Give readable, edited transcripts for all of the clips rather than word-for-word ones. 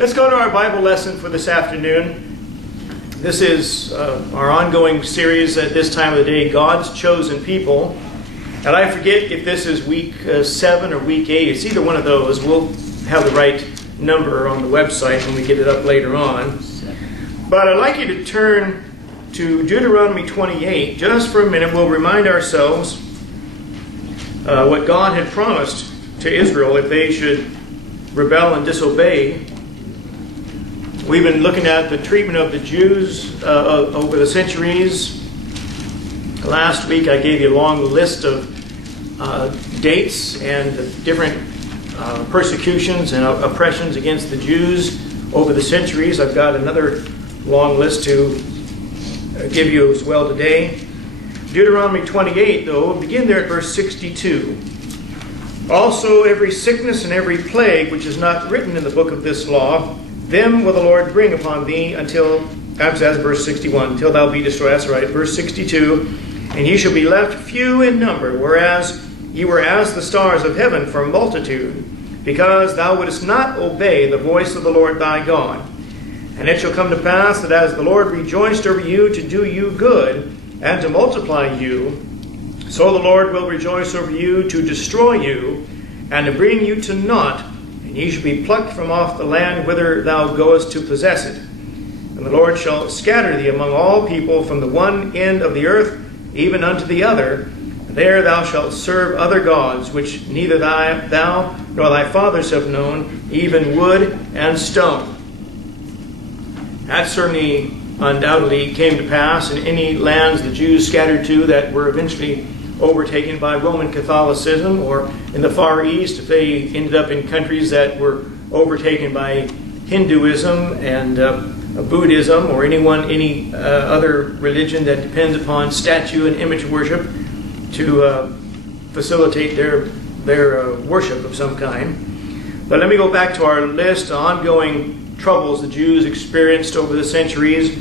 Let's go to our Bible lesson for this afternoon. This is our ongoing series at this time of the day, God's Chosen People. And I forget if this is week 7 or week 8. It's either one of those. We'll have the right number on the website when we get it up later on. But I'd like you to turn to Deuteronomy 28 just for a minute. We'll remind ourselves what God had promised to Israel if they should rebel and disobey. We've been looking at the treatment of the Jews over the centuries. Last week I gave you a long list of dates and different persecutions and oppressions against the Jews over the centuries. I've got another long list to give you as well today. Deuteronomy 28, though, we'll begin there at verse 62. Also every sickness and every plague which is not written in the book of this law, them will the Lord bring upon thee until, that's verse 61, until thou be destroyed. That's right, verse 62. And ye shall be left few in number, whereas ye were as the stars of heaven for multitude, because thou wouldest not obey the voice of the Lord thy God. And it shall come to pass that as the Lord rejoiced over you to do you good and to multiply you, so the Lord will rejoice over you to destroy you and to bring you to naught. And ye shall be plucked from off the land whither thou goest to possess it. And the Lord shall scatter thee among all people from the one end of the earth even unto the other. And there thou shalt serve other gods, which neither thou nor thy fathers have known, even wood and stone. That certainly undoubtedly came to pass in any lands the Jews scattered to that were eventually overtaken by Roman Catholicism, or in the Far East, if they ended up in countries that were overtaken by Hinduism and Buddhism, or any other religion that depends upon statue and image worship to facilitate their worship of some kind. But let me go back to our list of ongoing troubles the Jews experienced over the centuries.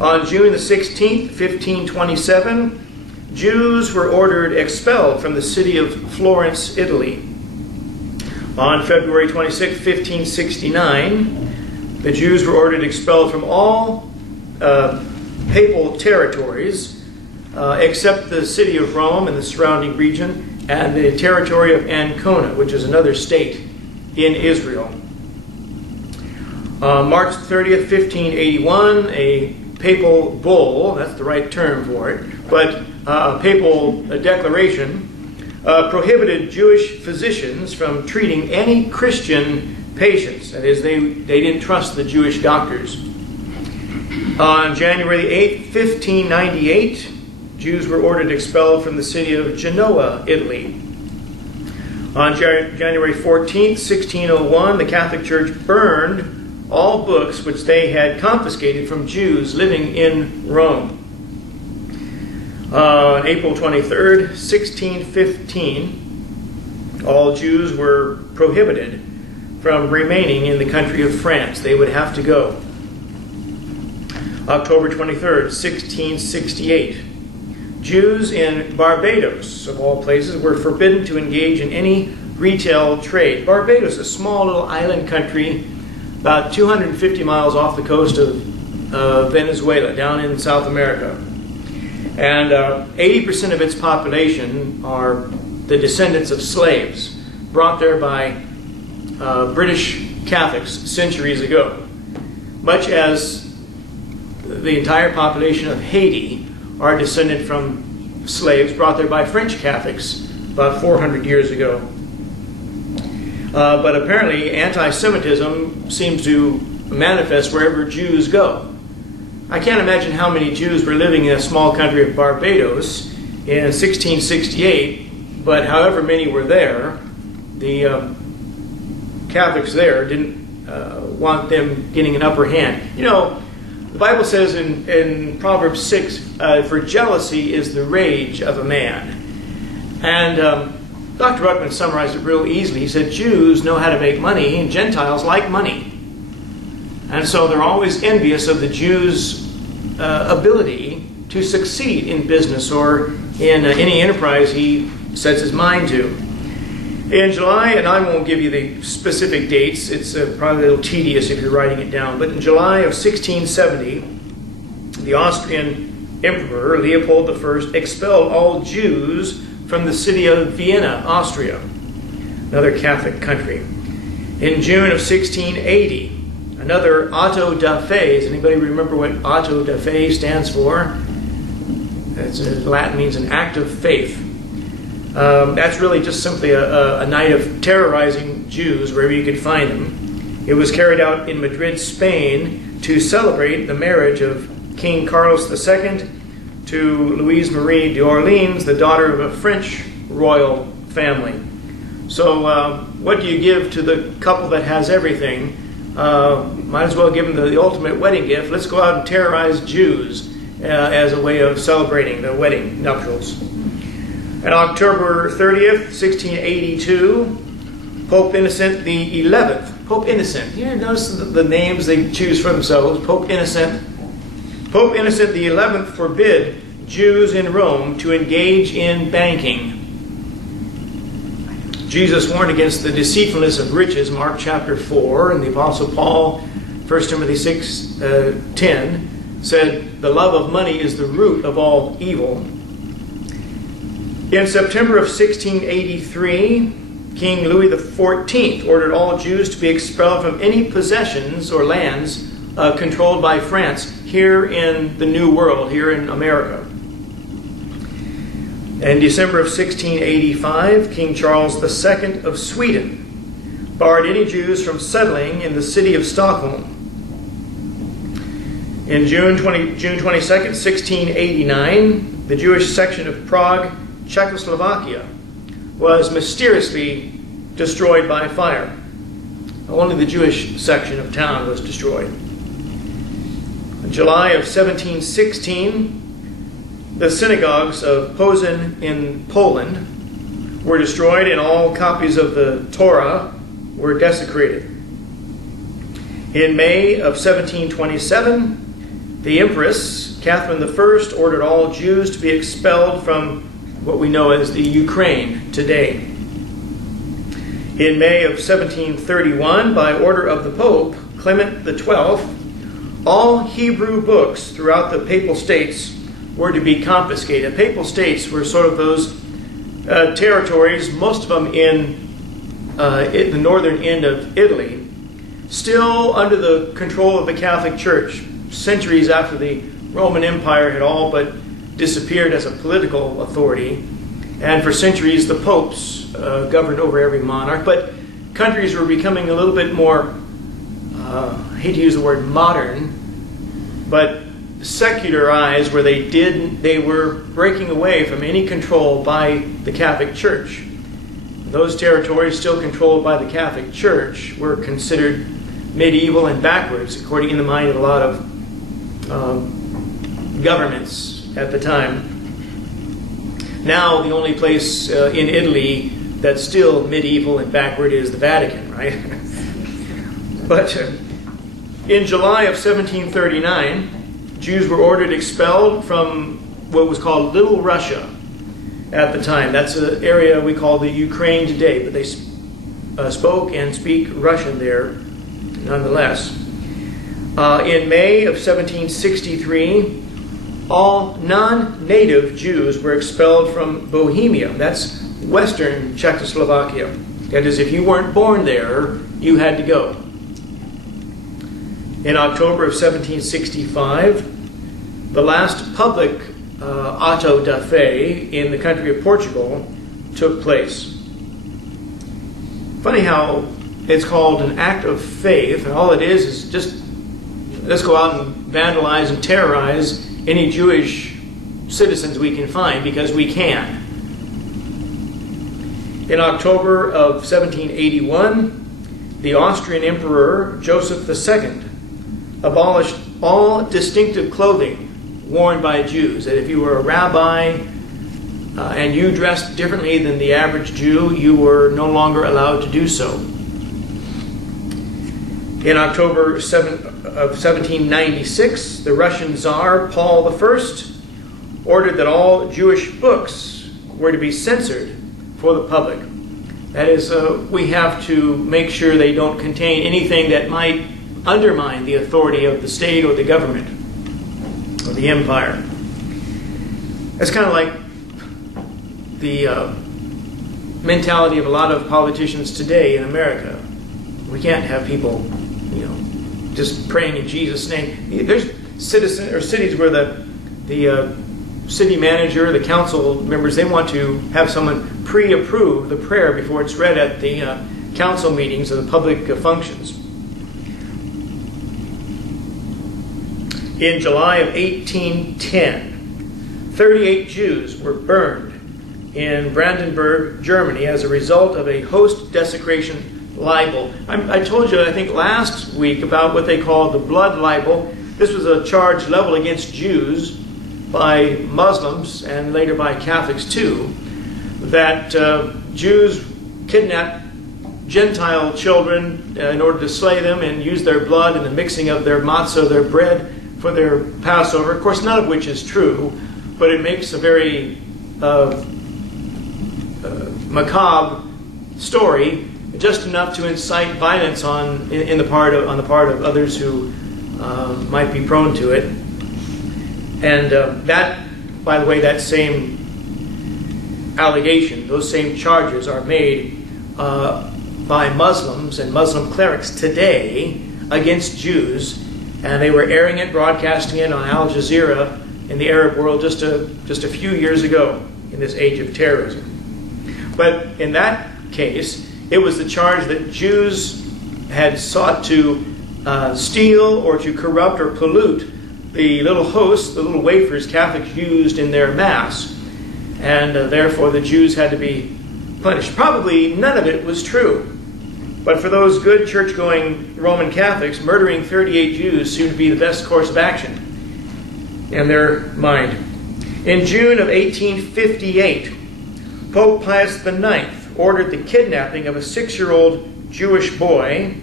On June the 16th, 1527, Jews were ordered expelled from the city of Florence, Italy. On February 26, 1569, the Jews were ordered expelled from all papal territories except the city of Rome and the surrounding region and the territory of Ancona, which is another state in Israel. March 30th, 1581, a papal bull, that's the right term for it, but a papal declaration prohibited Jewish physicians from treating any Christian patients. That is, they didn't trust the Jewish doctors. On January 8th, 1598, Jews were ordered expelled from the city of Genoa, Italy. On January 14th, 1601, the Catholic Church burned all books which they had confiscated from Jews living in Rome. On April 23rd, 1615, all Jews were prohibited from remaining in the country of France. They would have to go. October 23rd, 1668, Jews in Barbados, of all places, were forbidden to engage in any retail trade. Barbados, a small little island country about 250 miles off the coast of Venezuela, down in South America. And 80% of its population are the descendants of slaves brought there by British Catholics centuries ago. Much as the entire population of Haiti are descended from slaves brought there by French Catholics about 400 years ago. But apparently anti-Semitism seems to manifest wherever Jews go. I can't imagine how many Jews were living in a small country of Barbados in 1668, but however many were there, the Catholics there didn't want them getting an upper hand. You know, the Bible says in Proverbs 6, for jealousy is the rage of a man. And Dr. Ruckman summarized it real easily. He said, Jews know how to make money, and Gentiles like money. And so they're always envious of the Jews' ability to succeed in business or in any enterprise he sets his mind to. In July, and I won't give you the specific dates, it's probably a little tedious if you're writing it down, but in July of 1670, the Austrian Emperor Leopold I expelled all Jews from the city of Vienna, Austria, another Catholic country. In June of 1680, another auto da fe. Does anybody remember what auto da fe stands for? It's in Latin, means an act of faith. That's really just simply a night of terrorizing Jews wherever you could find them. It was carried out in Madrid, Spain, to celebrate the marriage of King Carlos II to Louise Marie d'Orleans, the daughter of a French royal family. So what do you give to the couple that has everything? Might as well give them the ultimate wedding gift. Let's go out and terrorize Jews as a way of celebrating the wedding nuptials. On October 30th, 1682, Pope Innocent the 11th. Pope Innocent. You notice the names they choose for themselves. Pope Innocent. Pope Innocent the 11th forbid Jews in Rome to engage in banking. Jesus warned against the deceitfulness of riches, Mark chapter 4, and the Apostle Paul, 1 Timothy 6:10, said, the love of money is the root of all evil. In September of 1683, King Louis XIV ordered all Jews to be expelled from any possessions or lands controlled by France here in the New World, here in America. In December of 1685, King Charles II of Sweden barred any Jews from settling in the city of Stockholm. In June 22nd, 1689, the Jewish section of Prague, Czechoslovakia, was mysteriously destroyed by fire. Only the Jewish section of town was destroyed. In July of 1716, the synagogues of Poznań in Poland were destroyed and all copies of the Torah were desecrated. In May of 1727, the Empress, Catherine I, ordered all Jews to be expelled from what we know as the Ukraine today. In May of 1731, by order of the Pope, Clement XII, all Hebrew books throughout the Papal States were to be confiscated. Papal States were sort of those territories, most of them in the northern end of Italy, still under the control of the Catholic Church, centuries after the Roman Empire had all but disappeared as a political authority. And for centuries, the popes governed over every monarch. But countries were becoming a little bit more, I hate to use the word modern, but secularized, where they were breaking away from any control by the Catholic Church. Those territories still controlled by the Catholic Church were considered medieval and backwards, according in the mind of a lot of governments at the time. Now the only place in Italy that's still medieval and backward is the Vatican, right? But in July of 1739, Jews were ordered expelled from what was called Little Russia at the time. That's an area we call the Ukraine today, but they spoke and speak Russian there nonetheless. In May of 1763, all non-native Jews were expelled from Bohemia. That's western Czechoslovakia. That is, if you weren't born there, you had to go. In October of 1765, the last public auto da fe in the country of Portugal took place. Funny how it's called an act of faith, and all it is just let's go out and vandalize and terrorize any Jewish citizens we can find, because we can. In October of 1781, the Austrian Emperor Joseph II abolished all distinctive clothing worn by Jews. That if you were a rabbi and you dressed differently than the average Jew, you were no longer allowed to do so. In October of 1796, the Russian Tsar Paul I ordered that all Jewish books were to be censored for the public. That is, we have to make sure they don't contain anything that might undermine the authority of the state or the government or the empire. It's kind of like the mentality of a lot of politicians today in America. We can't have people, just praying in Jesus' name. There's cities where the city manager, the council members, they want to have someone pre-approve the prayer before it's read at the council meetings or the public functions. In July of 1810, 38 Jews were burned in Brandenburg, Germany, as a result of a host desecration libel. I told you, I think last week, about what they call the blood libel. This was a charge leveled against Jews by Muslims and later by Catholics too, that Jews kidnapped Gentile children in order to slay them and use their blood in the mixing of their matzah, their bread, for their Passover. Of course, none of which is true, but it makes a very macabre story, just enough to incite violence on the part of others who might be prone to it. And that, by the way, that same allegation, those same charges are made by Muslims and Muslim clerics today against Jews, and they were airing it, broadcasting it on Al Jazeera in the Arab world just a few years ago in this age of terrorism. But in that case, it was the charge that Jews had sought to steal or to corrupt or pollute the little hosts, the little wafers Catholics used in their Mass. And therefore the Jews had to be punished. Probably none of it was true. But for those good church-going Roman Catholics, murdering 38 Jews seemed to be the best course of action in their mind. In June of 1858, Pope Pius IX ordered the kidnapping of a 6-year-old Jewish boy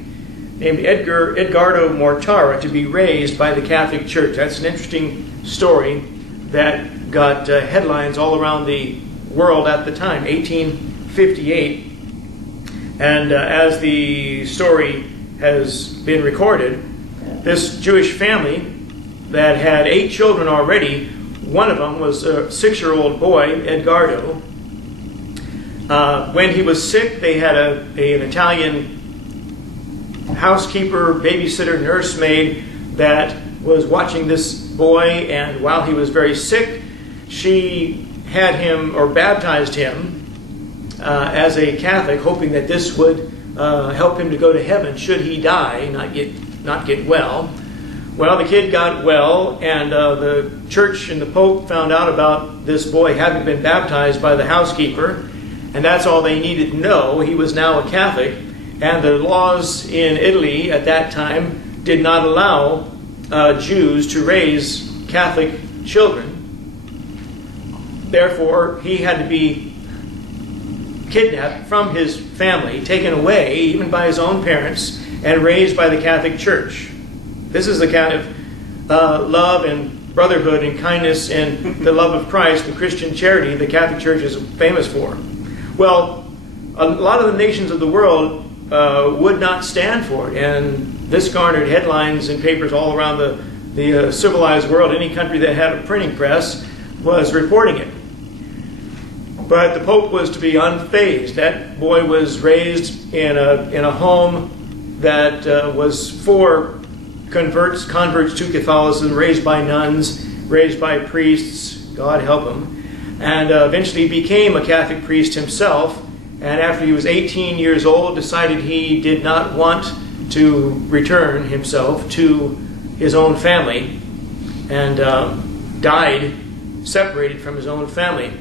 named Edgardo Mortara to be raised by the Catholic Church. That's an interesting story that got headlines all around the world at the time, 1858. And as the story has been recorded, this Jewish family that had 8 children already, one of them was a 6-year-old boy, Edgardo. When he was sick, they had an Italian housekeeper, babysitter, nursemaid that was watching this boy, and while he was very sick, she had him, or baptized him, as a Catholic, hoping that this would help him to go to heaven should he die, not get well. Well, the kid got well, and the church and the Pope found out about this boy having been baptized by the housekeeper, and that's all they needed to know. He was now a Catholic, and the laws in Italy at that time did not allow Jews to raise Catholic children. Therefore, he had to be kidnapped from his family, taken away, even by his own parents, and raised by the Catholic Church. This is the kind of love and brotherhood and kindness and the love of Christ and Christian charity the Catholic Church is famous for. Well, a lot of the nations of the world would not stand for it, and this garnered headlines in papers all around the civilized world. Any country that had a printing press was reporting it. But the Pope was to be unfazed. That boy was raised in a home that was for converts to Catholicism, raised by nuns, raised by priests, God help him, and eventually became a Catholic priest himself. And after he was 18 years old, decided he did not want to return himself to his own family, and died separated from his own family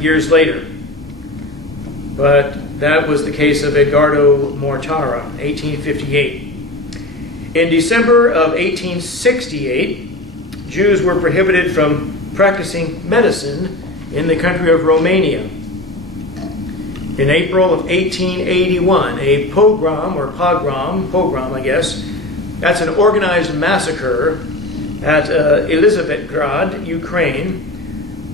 years later. But that was the case of Edgardo Mortara, 1858. In December of 1868, Jews were prohibited from practicing medicine in the country of Romania. In April of 1881, a pogrom, I guess, that's an organized massacre at Elizabethgrad, Ukraine,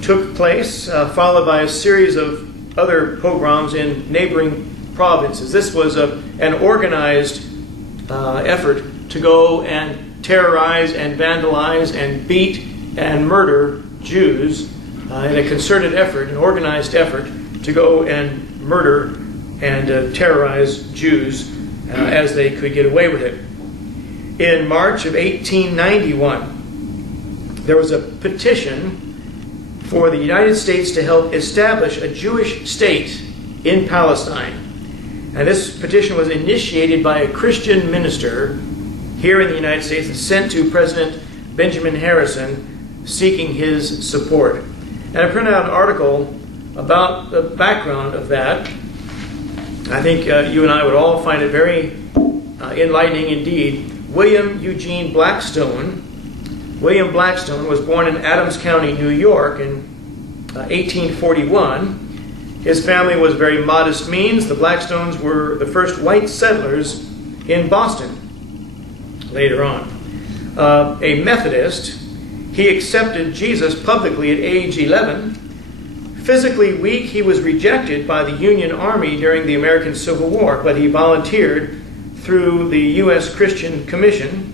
took place, followed by a series of other pogroms in neighboring provinces. This was an organized effort to go and terrorize and vandalize and beat and murder Jews in a concerted effort, an organized effort to go and murder and terrorize Jews as they could get away with it. In March of 1891, there was a petition for the United States to help establish a Jewish state in Palestine. And this petition was initiated by a Christian minister here in the United States and sent to President Benjamin Harrison seeking his support. And I printed out an article about the background of that. I think you and I would all find it very enlightening indeed. William Eugene Blackstone. William Blackstone was born in Adams County, New York in 1841. His family was very modest means. The Blackstones were the first white settlers in Boston later on. A Methodist, he accepted Jesus publicly at age 11. Physically weak, he was rejected by the Union Army during the American Civil War, but he volunteered through the U.S. Christian Commission.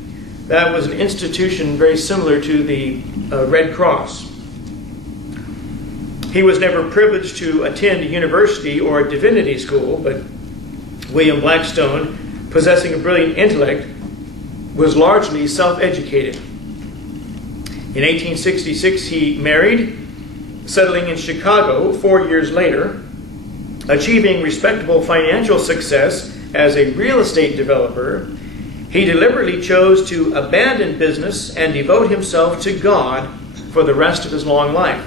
That was an institution very similar to the Red Cross. He was never privileged to attend a university or a divinity school, but William Blackstone, possessing a brilliant intellect, was largely self-educated. In 1866, he married, settling in Chicago 4 years later, achieving respectable financial success as a real estate developer. He deliberately chose to abandon business and devote himself to God for the rest of his long life.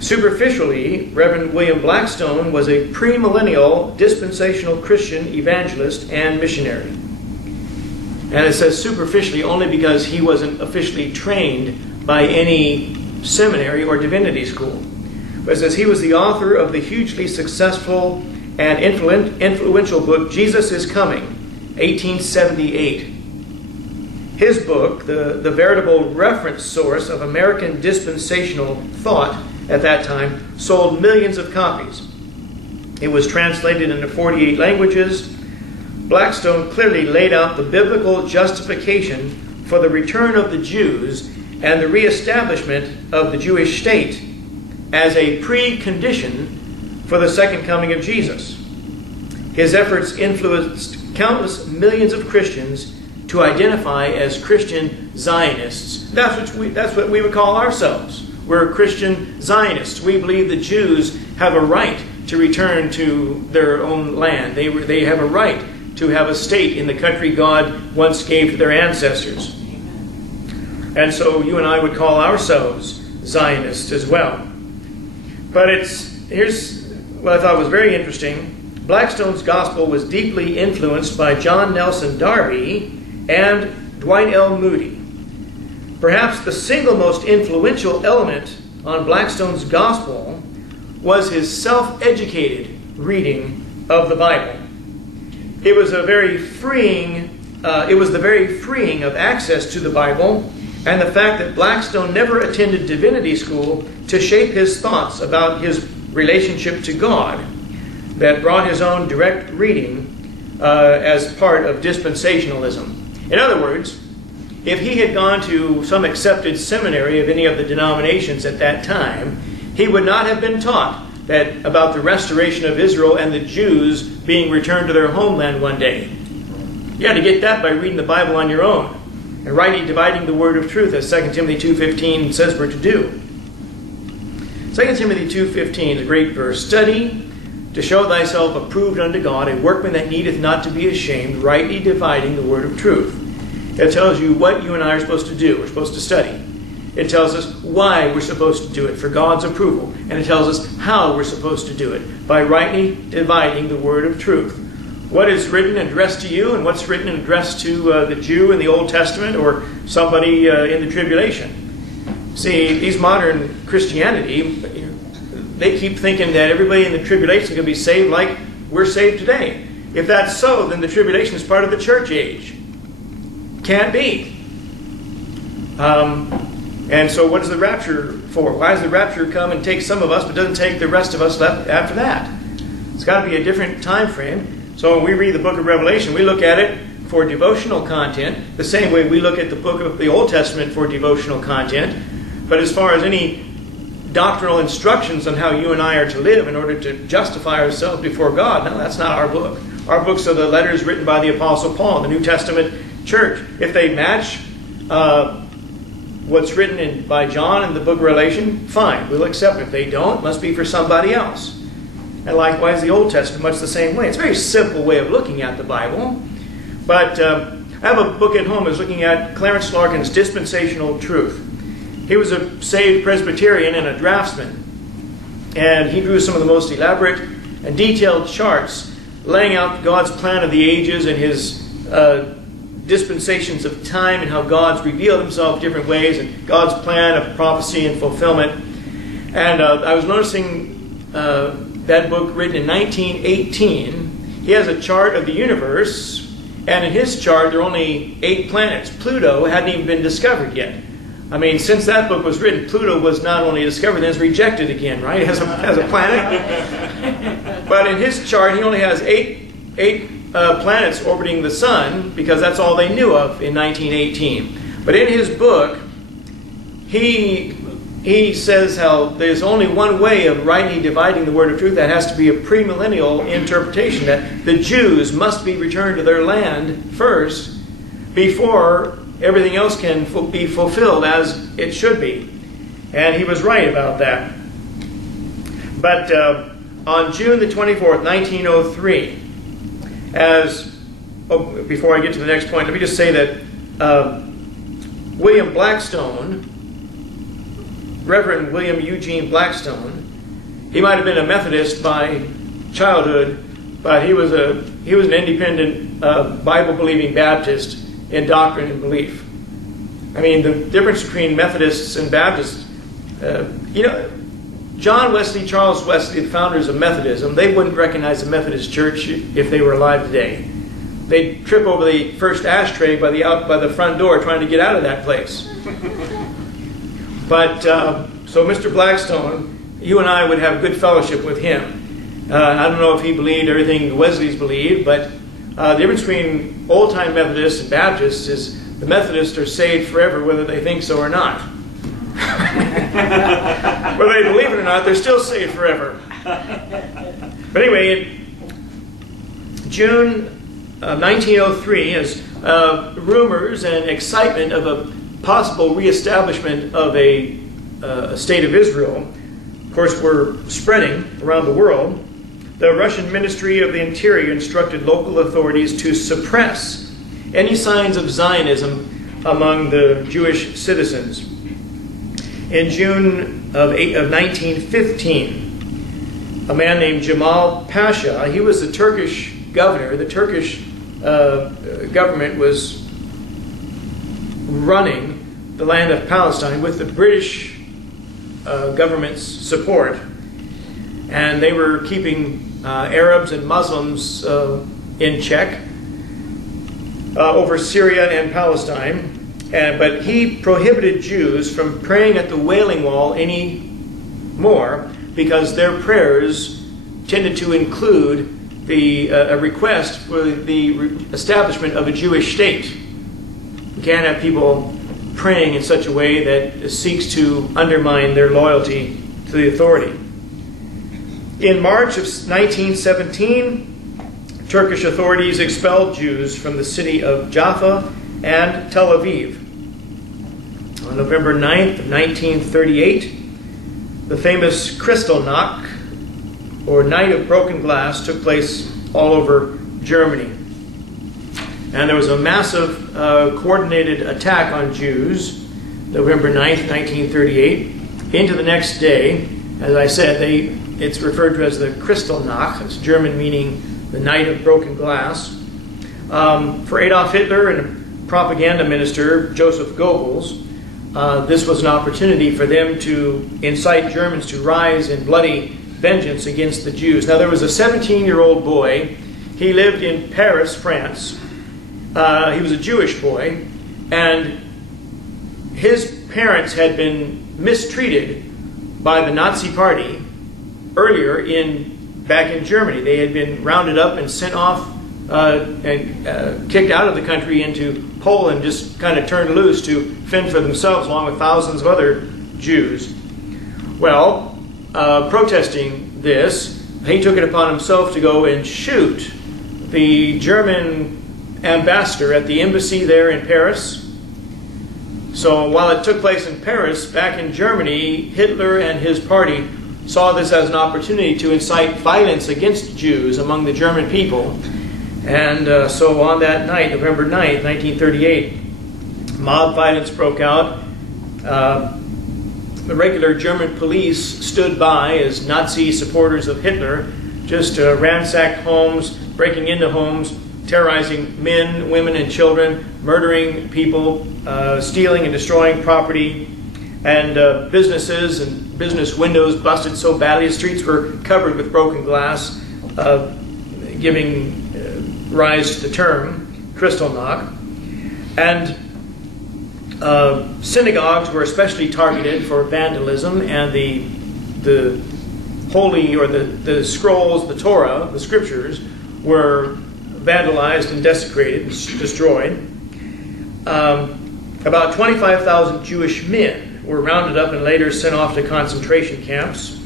Superficially, Reverend William Blackstone was a premillennial dispensational Christian evangelist and missionary. And it says superficially only because he wasn't officially trained by any seminary or divinity school. But it says he was the author of the hugely successful and influential book, Jesus is Coming, 1878. His book, the veritable reference source of American dispensational thought at that time, sold millions of copies. It was translated into 48 languages. Blackstone clearly laid out the biblical justification for the return of the Jews and the reestablishment of the Jewish state as a precondition for the second coming of Jesus. His efforts influenced countless millions of Christians to identify as Christian Zionists. That's what we would call ourselves. We're Christian Zionists. We believe the Jews have a right to return to their own land. They have a right to have a state in the country God once gave to their ancestors. And so you and I would call ourselves Zionists as well. But here's what I thought was very interesting. Blackstone's gospel was deeply influenced by John Nelson Darby and Dwight L. Moody. Perhaps the single most influential element on Blackstone's gospel was his self-educated reading of the Bible. It was the very freeing of access to the Bible, and the fact that Blackstone never attended divinity school to shape his thoughts about his relationship to God, that brought his own direct reading as part of dispensationalism. In other words, if he had gone to some accepted seminary of any of the denominations at that time, he would not have been taught that about the restoration of Israel and the Jews being returned to their homeland one day. You had to get that by reading the Bible on your own and rightly dividing the word of truth, as 2 Timothy 2:15 says we're to do. 2 Timothy 2:15 is a great verse. Study to show thyself approved unto God, a workman that needeth not to be ashamed, rightly dividing the word of truth. It tells you what you and I are supposed to do. We're supposed to study. It tells us why we're supposed to do it, for God's approval. And it tells us how we're supposed to do it, by rightly dividing the word of truth. What is written and addressed to you, and what's written and addressed to the Jew in the Old Testament or somebody in the tribulation. See, these modern Christianity, they keep thinking that everybody in the tribulation is going to be saved like we're saved today. If that's so, then the tribulation is part of the church age. Can't be. And so what is the rapture for? Why does the rapture come and take some of us, but doesn't take the rest of us left after that? It's got to be a different time frame. So when we read the book of Revelation, we look at it for devotional content, the same way we look at the book of the Old Testament for devotional content. But as far as any doctrinal instructions on how you and I are to live in order to justify ourselves before God, no, that's not our book. Our books are the letters written by the Apostle Paul, the New Testament church. If they match what's written by John in the book of Revelation, fine, we'll accept it. If they don't, it must be for somebody else. And likewise, the Old Testament, much the same way. It's a very simple way of looking at the Bible. But I have a book at home that's looking at Clarence Larkin's Dispensational Truth. He was a saved Presbyterian and a draftsman. And he drew some of the most elaborate and detailed charts laying out God's plan of the ages and his dispensations of time and how God's revealed himself different ways and God's plan of prophecy and fulfillment. And I was noticing that book written in 1918. He has a chart of the universe, and in his chart there are only 8 planets. Pluto hadn't even been discovered yet. I mean, since that book was written, Pluto was not only discovered, then it's rejected again, right? As a planet. But in his chart, he only has eight planets orbiting the sun, because that's all they knew of in 1918. But in his book, he says how there's only one way of rightly dividing the word of truth. That has to be a premillennial interpretation, that the Jews must be returned to their land first before everything else can be fulfilled as it should be. And he was right about that. But on June the 24th, 1903, before I get to the next point, let me just say that William Blackstone, Reverend William Eugene Blackstone, he might have been a Methodist by childhood, but he was an independent Bible-believing Baptist in doctrine and belief. I mean, the difference between Methodists and Baptists, John Wesley, Charles Wesley, the founders of Methodism, they wouldn't recognize the Methodist Church if they were alive today. They'd trip over the first ashtray by the front door trying to get out of that place. But, so Mr. Blackstone, you and I would have good fellowship with him. I don't know if he believed everything the Wesleys believed, but the difference between old-time Methodists and Baptists is the Methodists are saved forever whether they think so or not. Whether they believe it or not, they're still saved forever. But anyway, in June 1903, as rumors and excitement of a possible reestablishment of a state of Israel, of course, were spreading around the world, the Russian Ministry of the Interior instructed local authorities to suppress any signs of Zionism among the Jewish citizens. In June of 1915, a man named Jamal Pasha, he was the Turkish governor. The Turkish government was running the land of Palestine with the British government's support. And they were keeping Arabs and Muslims in check over Syria and Palestine. But he prohibited Jews from praying at the Wailing Wall any more because their prayers tended to include a request for the establishment of a Jewish state. You can't have people praying in such a way that seeks to undermine their loyalty to the authority. In March of 1917, Turkish authorities expelled Jews from the city of Jaffa and Tel Aviv. On November 9th of 1938, the famous Kristallnacht, or Night of Broken Glass, took place all over Germany. And there was a massive coordinated attack on Jews, November 9th, 1938. Into the next day, as I said, it's referred to as the Kristallnacht. It's German meaning the Night of Broken Glass. For Adolf Hitler and propaganda minister Joseph Goebbels, this was an opportunity for them to incite Germans to rise in bloody vengeance against the Jews. Now, there was a 17-year-old boy. He lived in Paris, France. He was a Jewish boy, and his parents had been mistreated by the Nazi Party earlier back in Germany. They had been rounded up and sent off and kicked out of the country into Poland, just kind of turned loose to fend for themselves along with thousands of other Jews. Well, protesting this, he took it upon himself to go and shoot the German ambassador at the embassy there in Paris. So while it took place in Paris, back in Germany, Hitler and his party saw this as an opportunity to incite violence against Jews among the German people. And so on that night, November 9th, 1938, mob violence broke out. The regular German police stood by as Nazi supporters of Hitler just ransacked homes, breaking into homes, terrorizing men, women, and children, murdering people, stealing and destroying property, and businesses and business windows busted so badly the streets were covered with broken glass, giving rise to the term Kristallnacht. And synagogues were especially targeted for vandalism, and the holy, or the scrolls, the Torah, the scriptures, were vandalized and desecrated and destroyed. About 25,000 Jewish men were rounded up and later sent off to concentration camps.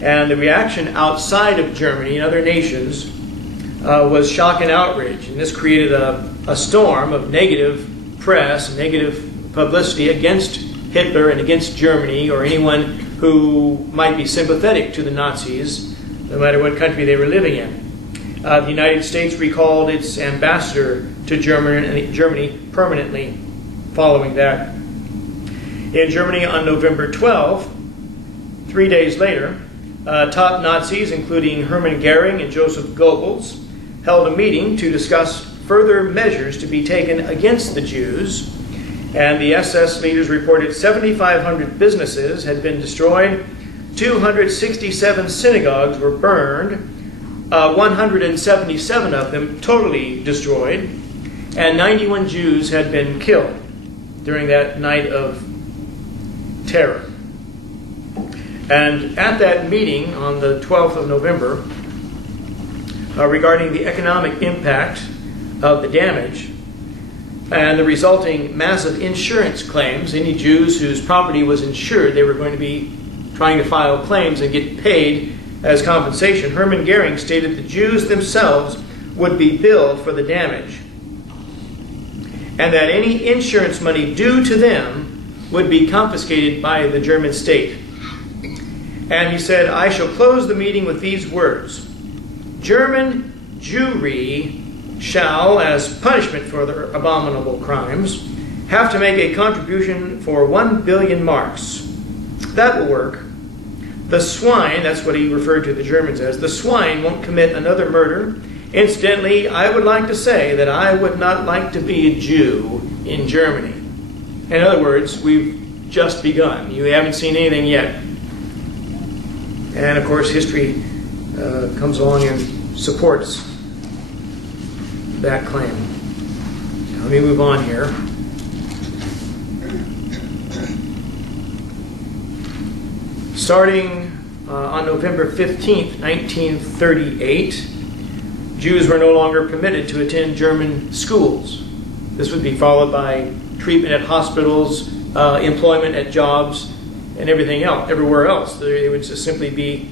And the reaction outside of Germany and other nations was shock and outrage. And this created a storm of negative press, negative publicity against Hitler and against Germany, or anyone who might be sympathetic to the Nazis, no matter what country they were living in. The United States recalled its ambassador to Germany permanently following that. In Germany on November 12th, 3 days later, top Nazis, including Hermann Goering and Joseph Goebbels, held a meeting to discuss further measures to be taken against the Jews. And the SS leaders reported 7,500 businesses had been destroyed, 267 synagogues were burned, 177 of them totally destroyed, and 91 Jews had been killed during that night of terror. And at that meeting on the 12th of November, regarding the economic impact of the damage and the resulting massive insurance claims, any Jews whose property was insured, they were going to be trying to file claims and get paid as compensation. Hermann Goering stated the Jews themselves would be billed for the damage, and that any insurance money due to them would be confiscated by the German state. And he said, "I shall close the meeting with these words. German Jewry shall, as punishment for their abominable crimes, have to make a contribution for 1 billion marks. That will work. The swine," that's what he referred to the Germans as, "the swine won't commit another murder. Incidentally, I would like to say that I would not like to be a Jew in Germany." In other words, we've just begun. You haven't seen anything yet. And of course, history comes along and supports that claim. Let me move on here. Starting on November 15th, 1938, Jews were no longer permitted to attend German schools. This would be followed by treatment at hospitals, employment at jobs, and everything else, everywhere else. They would just simply be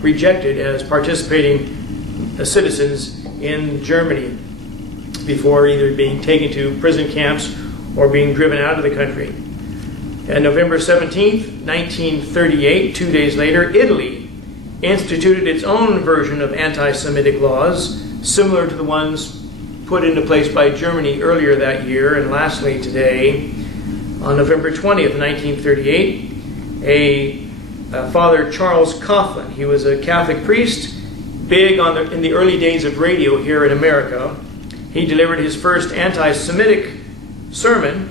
rejected as participating citizens in Germany before either being taken to prison camps or being driven out of the country. And November 17th, 1938, 2 days later, Italy instituted its own version of anti-Semitic laws, similar to the ones put into place by Germany earlier that year. And lastly today, on November 20th, 1938, Father Charles Coughlin, he was a Catholic priest, big in the early days of radio here in America. He delivered his first anti-Semitic sermon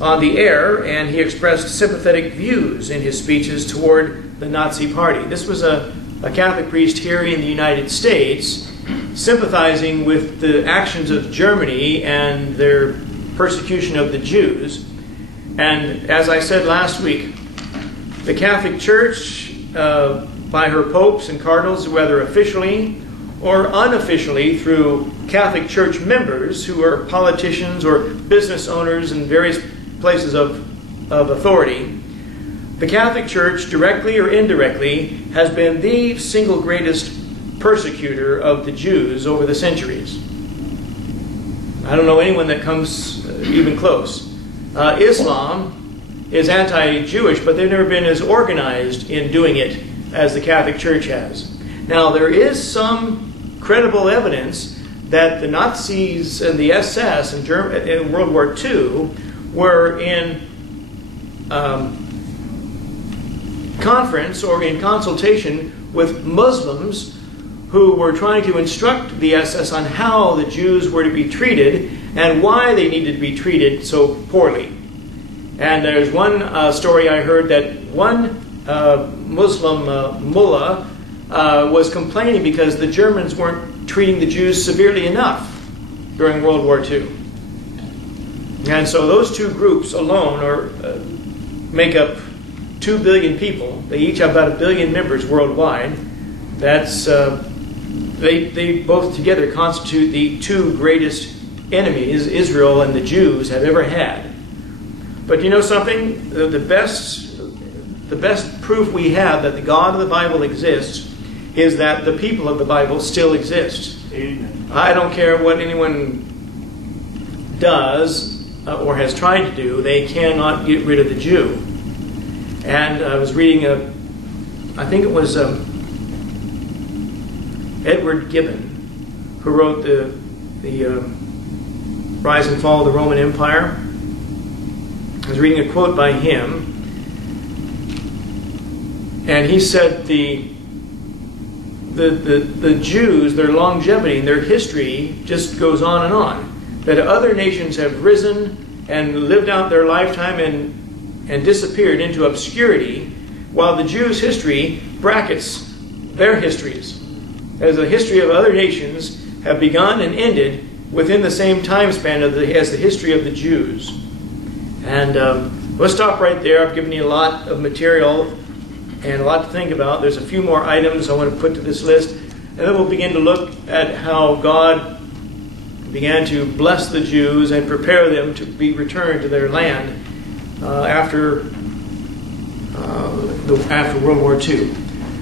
on the air, and he expressed sympathetic views in his speeches toward the Nazi Party. This was a Catholic priest here in the United States, sympathizing with the actions of Germany and their persecution of the Jews. And as I said last week, the Catholic Church, by her popes and cardinals, whether officially or unofficially through Catholic Church members who are politicians or business owners in various places of authority, the Catholic Church, directly or indirectly, has been the single greatest persecutor of the Jews over the centuries. I don't know anyone that comes even close. Islam is anti-Jewish, but they've never been as organized in doing it as the Catholic Church has. Now, there is some credible evidence that the Nazis and the SS in World War II were in conference or in consultation with Muslims who were trying to instruct the SS on how the Jews were to be treated and why they needed to be treated so poorly. And there's one story I heard that one Muslim mullah was complaining because the Germans weren't treating the Jews severely enough during World War II. And so those two groups alone make up 2 billion people. They each have about 1 billion members worldwide. That's they both together constitute the two greatest enemies Israel and the Jews have ever had. But you know something? The best proof we have that the God of the Bible exists is that the people of the Bible still exist. Amen. I don't care what anyone does or has tried to do, they cannot get rid of the Jew. And I was reading I think it was Edward Gibbon, who wrote the Rise and Fall of the Roman Empire. I was reading a quote by him, and he said the Jews, their longevity and their history just goes on and on. That other nations have risen and lived out their lifetime and disappeared into obscurity, while the Jews' history brackets their histories, as the history of other nations have begun and ended within the same time span as the history of the Jews. And we'll stop right there. I've given you a lot of material and a lot to think about. There's a few more items I want to put to this list, and then we'll begin to look at how God began to bless the Jews and prepare them to be returned to their land after World War II.